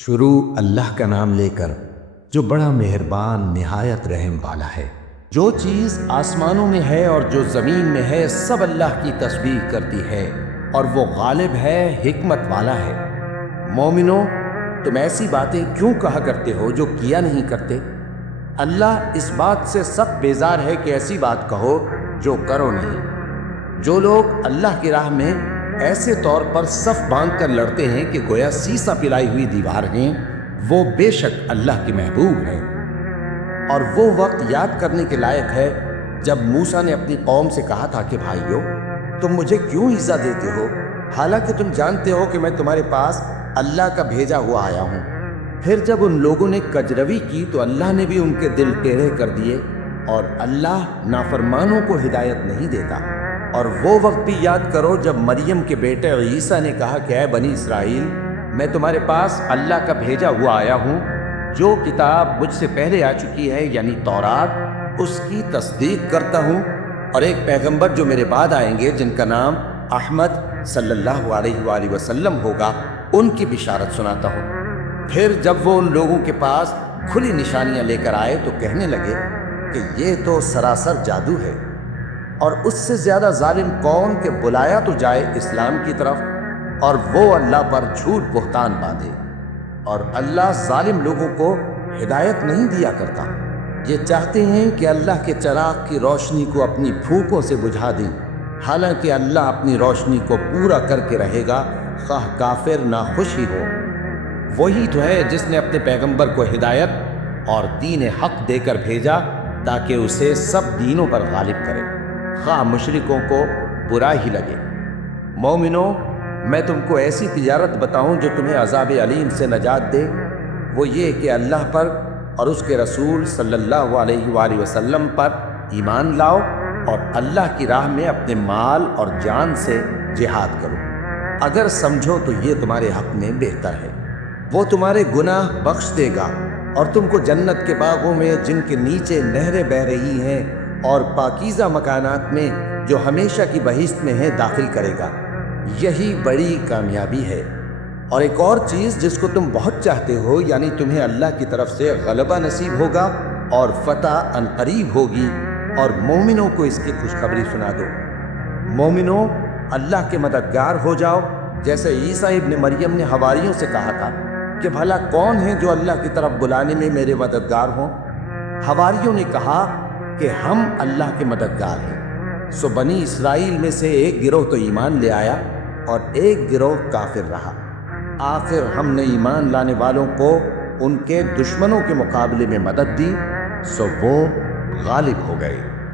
شروع اللہ کا نام لے کر جو بڑا مہربان نہایت رحم والا ہے۔ جو چیز آسمانوں میں ہے اور جو زمین میں ہے سب اللہ کی تسبیح کرتی ہے، اور وہ غالب ہے، حکمت والا ہے۔ مومنو، تم ایسی باتیں کیوں کہا کرتے ہو جو کیا نہیں کرتے؟ اللہ اس بات سے سخت بیزار ہے کہ ایسی بات کہو جو کرو نہیں۔ جو لوگ اللہ کی راہ میں ایسے طور پر صف باندھ کر لڑتے ہیں کہ گویا سیسا پلائی ہوئی دیوار ہیں، وہ بے شک اللہ کے محبوب ہیں۔ اور وہ وقت یاد کرنے کے لائق ہے جب موسیٰ نے اپنی قوم سے کہا تھا کہ بھائیو، تم مجھے کیوں ایذا دیتے ہو، حالانکہ تم جانتے ہو کہ میں تمہارے پاس اللہ کا بھیجا ہوا آیا ہوں۔ پھر جب ان لوگوں نے کجروی کی تو اللہ نے بھی ان کے دل ٹیڑھے کر دیے، اور اللہ نافرمانوں کو ہدایت نہیں دیتا۔ اور وہ وقت بھی یاد کرو جب مریم کے بیٹے عیسیٰ نے کہا کہ اے بنی اسرائیل، میں تمہارے پاس اللہ کا بھیجا ہوا آیا ہوں، جو کتاب مجھ سے پہلے آ چکی ہے یعنی تورات، اس کی تصدیق کرتا ہوں، اور ایک پیغمبر جو میرے بعد آئیں گے جن کا نام احمد صلی اللہ علیہ وآلہ وسلم ہوگا، ان کی بشارت سناتا ہوں۔ پھر جب وہ ان لوگوں کے پاس کھلی نشانیاں لے کر آئے تو کہنے لگے کہ یہ تو سراسر جادو ہے، اور اس سے زیادہ ظالم کون کہ بلایا تو جائے اسلام کی طرف، اور وہ اللہ پر جھوٹ بہتان باندھے۔ اور اللہ ظالم لوگوں کو ہدایت نہیں دیا کرتا۔ یہ چاہتے ہیں کہ اللہ کے چراغ کی روشنی کو اپنی پھونکوں سے بجھا دیں، حالانکہ اللہ اپنی روشنی کو پورا کر کے رہے گا، خواہ کافر ناخوش ہی ہو۔ وہی تو ہے جس نے اپنے پیغمبر کو ہدایت اور دین حق دے کر بھیجا تاکہ اسے سب دینوں پر غالب کرے، خواہ مشرکوں کو برا ہی لگے۔ مومنو، میں تم کو ایسی تجارت بتاؤں جو تمہیں عذاب علیم سے نجات دے؟ وہ یہ کہ اللہ پر اور اس کے رسول صلی اللہ علیہ وآلہ وسلم پر ایمان لاؤ، اور اللہ کی راہ میں اپنے مال اور جان سے جہاد کرو۔ اگر سمجھو تو یہ تمہارے حق میں بہتر ہے۔ وہ تمہارے گناہ بخش دے گا، اور تم کو جنت کے باغوں میں جن کے نیچے نہریں بہہ رہی ہیں اور پاکیزہ مکانات میں جو ہمیشہ کی بہشت میں ہیں داخل کرے گا۔ یہی بڑی کامیابی ہے۔ اور ایک اور چیز جس کو تم بہت چاہتے ہو، یعنی تمہیں اللہ کی طرف سے غلبہ نصیب ہوگا اور فتح عنقریب ہوگی، اور مومنوں کو اس کی خوشخبری سنا دو۔ مومنوں، اللہ کے مددگار ہو جاؤ، جیسے عیسیٰ ابن مریم نے حواریوں سے کہا تھا کہ بھلا کون ہے جو اللہ کی طرف بلانے میں میرے مددگار ہوں؟ حواریوں نے کہا کہ ہم اللہ کے مددگار ہیں۔ سو بنی اسرائیل میں سے ایک گروہ تو ایمان لے آیا اور ایک گروہ کافر رہا۔ آخر ہم نے ایمان لانے والوں کو ان کے دشمنوں کے مقابلے میں مدد دی، سو وہ غالب ہو گئے۔